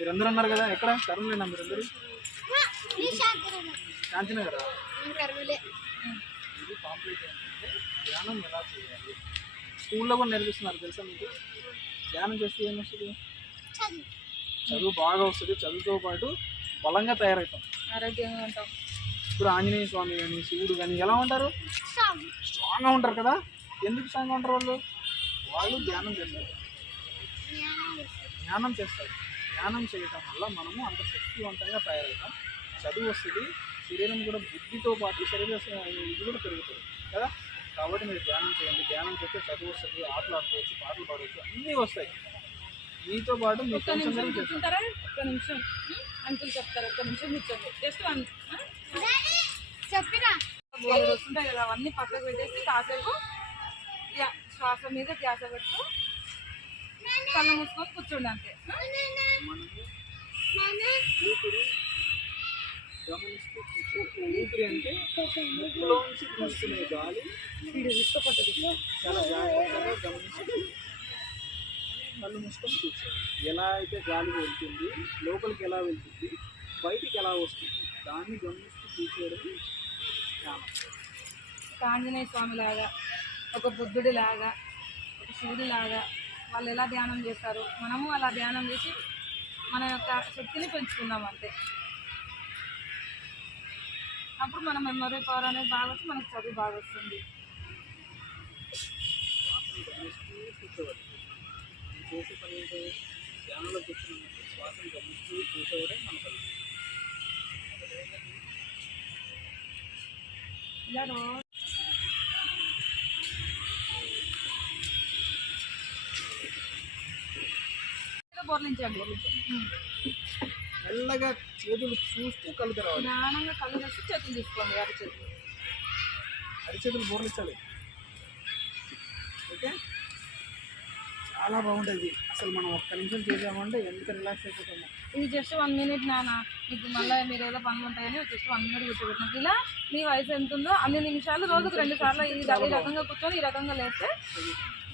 మీరందరూ అన్నారు కదా, ఎక్కడ కర్నూలేనా మీరందరూ? శాంతినగరా? ఇది కాంప్లీట్ ఏంటంటే ధ్యానం ఎలా చేయాలి స్కూల్లో కూడా నేర్పిస్తున్నారు తెలుసా మీకు? ధ్యానం చేస్తే ఏమొస్తుంది? చదువు బాగా వస్తుంది. చదువుతో పాటు బలంగా తయారవుతాం, ఆరోగ్యంగా ఉంటాం. ఇప్పుడు ఆంజనేయ స్వామి కానీ శివుడు కానీ ఎలా ఉంటారు? స్ట్రాంగ్గా ఉంటారు కదా. ఎందుకు స్ట్రాంగ్గా ఉంటారు వాళ్ళు? వాళ్ళు ధ్యానం చేస్తారు, ధ్యానం చేస్తారు. ధ్యానం చేయటం వల్ల మనము అంత శక్తివంతంగా తయారవుతాం, చదువు వస్తుంది, శరీరం కూడా బుద్ధితో పాటు శరీర ఇది కూడా పెరుగుతుంది కదా. కాబట్టి మీరు ధ్యానం చేయండి. ధ్యానం చేస్తే చదువు వస్తుంది, ఆటలు ఆడుకోవచ్చు, పాటలు పాడవచ్చు, అన్నీ వస్తాయి. మీతో పాటు మీ ఒక్క నిమిషం కూర్చుంటారా? ఒక్క నిమిషం అంకుల్ చెప్తారు. ఒక్క నిమిషం కూర్చోండి. జస్ట్ చెప్పినా వస్తుంటాయి కదా, అవన్నీ పక్కకు పెట్టేసి కాసేపు శ్వాస మీద ధ్యాస పెడుతూ కళ్ళు మూసుకొని కూర్చోండి అంతే. ఊపిరి అంటే ముక్కులోంచి తీసుకునే గాలి చాలా జాగ్రత్తగా గమనించి కళ్ళు మూసుకొని కూర్చోండి. ఎలా అయితే గాలి వెళ్తుంది, లోపలికి ఎలా వెళ్తుంది, బయటికి ఎలా వస్తుంది, దాన్ని గమనిస్తూ కూర్చోవడం ధ్యానం. ఆంజనేయ స్వామి లాగా, ఒక బుద్ధుడి లాగా, ఒక శివుడి లాగా వాళ్ళు ఎలా ధ్యానం చేస్తారు, మనము అలా ధ్యానం చేసి మన యొక్క శక్తిని పెంచుకుందాం అంతే. అప్పుడు మన మెమరీ పవర్ అనేది బాగా వచ్చి మనకు చదువు బాగా వస్తుంది. కూర్చోవాలి. చేసే పని ఏంటో ధ్యానంలో కూర్చున్నప్పుడు శ్వాసను గమనిస్తూ కూర్చోవడం మన పని. ఇలా రోజు బోర్లించండి. మెల్లగా చేతులు చూస్తూ కళ్ళు తెరవాలి. నిదానంగా కళ్ళు తెచ్చి చేతులు తీసుకోండి. అరిచేతులు అరిచేతులు బోర్లించాలి. ఓకే, చాలా బాగుంటుంది. అసలు మనం ఒక్క నిమిషం చేసామంటే ఎంత రిలాక్స్ అయిపోతామో. ఇది జస్ట్ 1 minute నాన్న. మీకు మళ్ళీ మీరు ఏదో పనులు ఉంటాయని జస్ట్ 1 minute కూర్చోబెట్టినాం. ఇలా మీ వయసు ఎంత ఉందో అన్ని నిమిషాలు రోజుకు 2 సార్లు ఈ రకంగా కూర్చొని ఈ రకంగా లేస్తే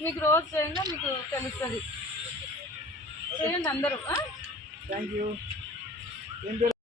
మీకు రోజు చేయంగా మీకు తెలుస్తుంది. చేయండి అందరూ. Thank you. ఏం